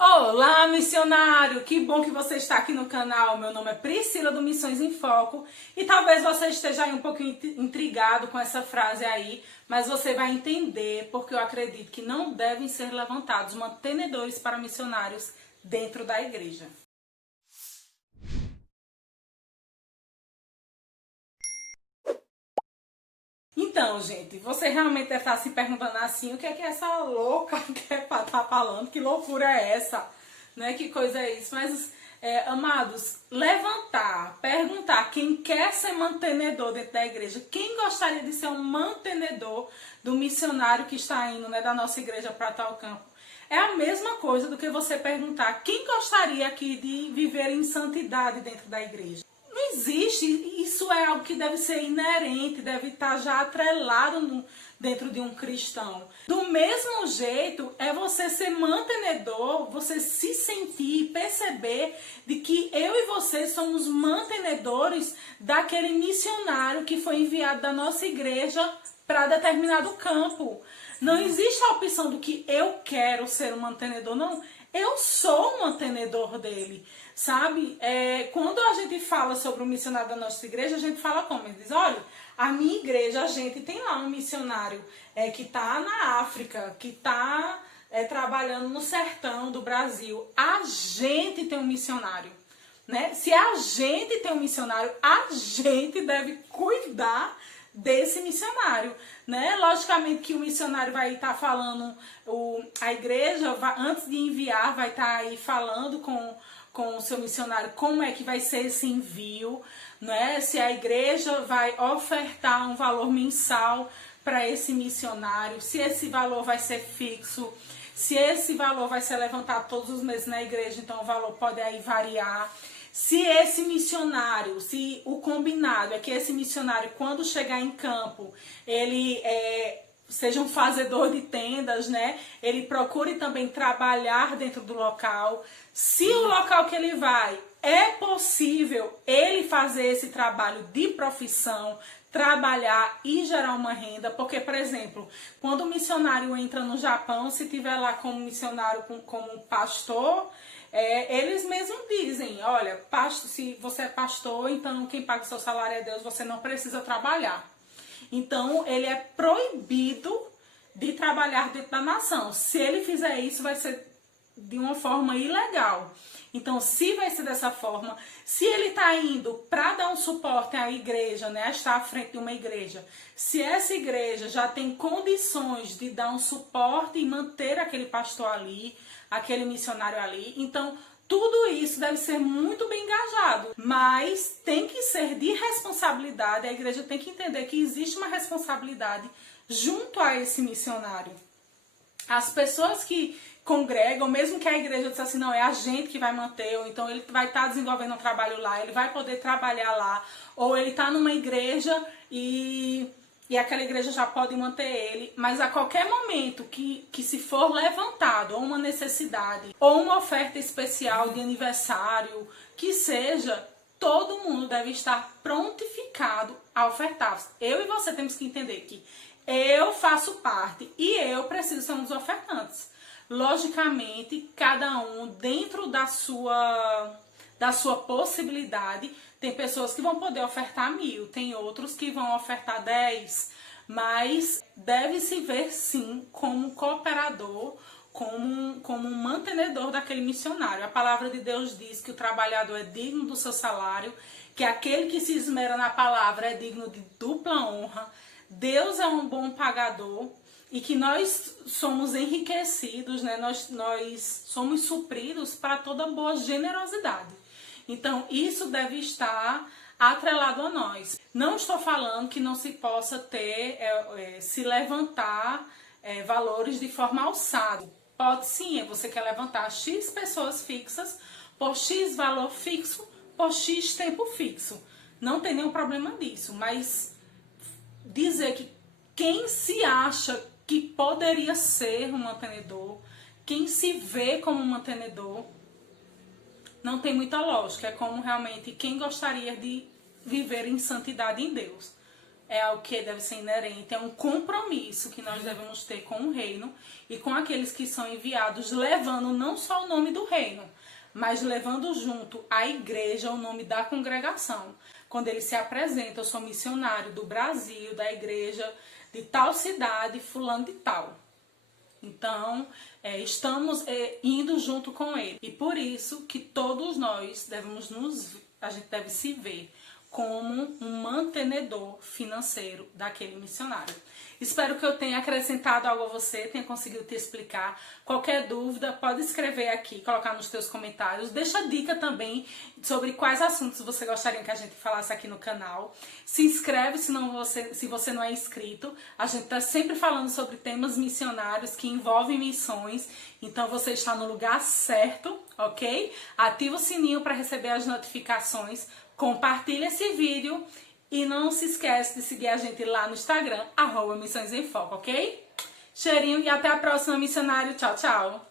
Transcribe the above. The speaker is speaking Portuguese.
Olá, missionário! Que bom que você está aqui no canal. Meu nome é Priscila do Missões em Foco e talvez você esteja aí um pouquinho intrigado com essa frase aí, mas você vai entender porque eu acredito que não devem ser levantados mantenedores para missionários dentro da igreja. Então, gente, você realmente deve estar se perguntando assim, o que é que essa louca quer estar falando? Que loucura é essa? Né? Que coisa é isso? Mas, amados, levantar, perguntar quem quer ser mantenedor dentro da igreja, quem gostaria de ser um mantenedor do missionário que está indo, né, da nossa igreja para tal campo. É a mesma coisa do que você perguntar quem gostaria aqui de viver em santidade dentro da igreja. Não existe, isso é algo que deve ser inerente, deve estar já atrelado dentro de um cristão. Do mesmo jeito, é você ser mantenedor, você se sentir e perceber de que eu e você somos mantenedores daquele missionário que foi enviado da nossa igreja para determinado campo. Não existe a opção do que eu quero ser um mantenedor, não. Eu sou um mantenedor dele, sabe? Quando a gente fala sobre o missionário da nossa igreja, a gente fala como? Ele diz, olha, a minha igreja, a gente tem lá um missionário que está na África, que está trabalhando no sertão do Brasil. A gente tem um missionário, né? Se a gente tem um missionário, a gente deve cuidar desse missionário, né? Logicamente que o missionário vai estar falando, a igreja, antes de enviar, vai estar aí falando com o seu missionário como é que vai ser esse envio, né? Se a igreja vai ofertar um valor mensal para esse missionário, se esse valor vai ser fixo, se esse valor vai ser levantado todos os meses na igreja, então o valor pode aí variar. Se esse missionário, se o combinado é que esse missionário, quando chegar em campo, ele seja um fazedor de tendas, né? Ele procure também trabalhar dentro do local. Se o local que ele vai é possível ele fazer esse trabalho de profissão, trabalhar e gerar uma renda, porque, por exemplo, quando o missionário entra no Japão, se tiver lá como missionário, como pastor, eles mesmos dizem, olha, se você é pastor, então quem paga o seu salário é Deus, você não precisa trabalhar. Então, ele é proibido de trabalhar dentro da nação. Se ele fizer isso, vai ser de uma forma ilegal. Então, se vai ser dessa forma, se ele está indo para dar um suporte à igreja, né, estar à frente de uma igreja, se essa igreja já tem condições de dar um suporte e manter aquele pastor ali, aquele missionário ali, então tudo isso deve ser muito bem engajado, mas tem que ser de responsabilidade, a igreja tem que entender que existe uma responsabilidade junto a esse missionário. As pessoas que congregam, mesmo que a igreja disse assim, não, é a gente que vai manter, ou então ele vai estar desenvolvendo um trabalho lá, ele vai poder trabalhar lá, ou ele está numa igreja e aquela igreja já pode manter ele, mas a qualquer momento que se for levantado ou uma necessidade, ou uma oferta especial de aniversário, que seja, todo mundo deve estar prontificado a ofertar. Eu e você temos que entender que eu faço parte e eu preciso ser um dos ofertantes. Logicamente, cada um dentro da sua possibilidade. Tem pessoas que vão poder ofertar 1.000, tem outros que vão ofertar 10, mas deve se ver sim como cooperador, como um mantenedor daquele missionário. A palavra de Deus diz que o trabalhador é digno do seu salário, que aquele que se esmera na palavra é digno de dupla honra. Deus é um bom pagador e que nós somos enriquecidos, né? Nós somos supridos para toda boa generosidade. Então, isso deve estar atrelado a nós. Não estou falando que não se possa se levantar valores de forma alçada. Pode sim, você quer levantar X pessoas fixas por X valor fixo, por X tempo fixo. Não tem nenhum problema disso, mas dizer que quem se acha que poderia ser um mantenedor, quem se vê como um mantenedor, não tem muita lógica. É como realmente quem gostaria de viver em santidade em Deus. é algo que deve ser inerente, é um compromisso que nós devemos ter com o reino e com aqueles que são enviados, levando não só o nome do reino, mas levando junto à igreja o nome da congregação. Quando ele se apresenta, eu sou missionário do Brasil, da igreja de tal cidade, fulano de tal. Então, estamos indo junto com ele. E por isso que todos nós a gente deve se ver como um mantenedor financeiro daquele missionário. Espero que eu tenha acrescentado algo a você, tenha conseguido te explicar. Qualquer dúvida, pode escrever aqui, colocar nos teus comentários. Deixa dica também sobre quais assuntos você gostaria que a gente falasse aqui no canal. Se inscreve se você não é inscrito. A gente está sempre falando sobre temas missionários que envolvem missões. Então você está no lugar certo, ok? Ativa o sininho para receber as notificações. Compartilha esse vídeo e não se esquece de seguir a gente lá no Instagram, @Missões em Foco, ok? Cheirinho e até a próxima, missionário. Tchau, tchau!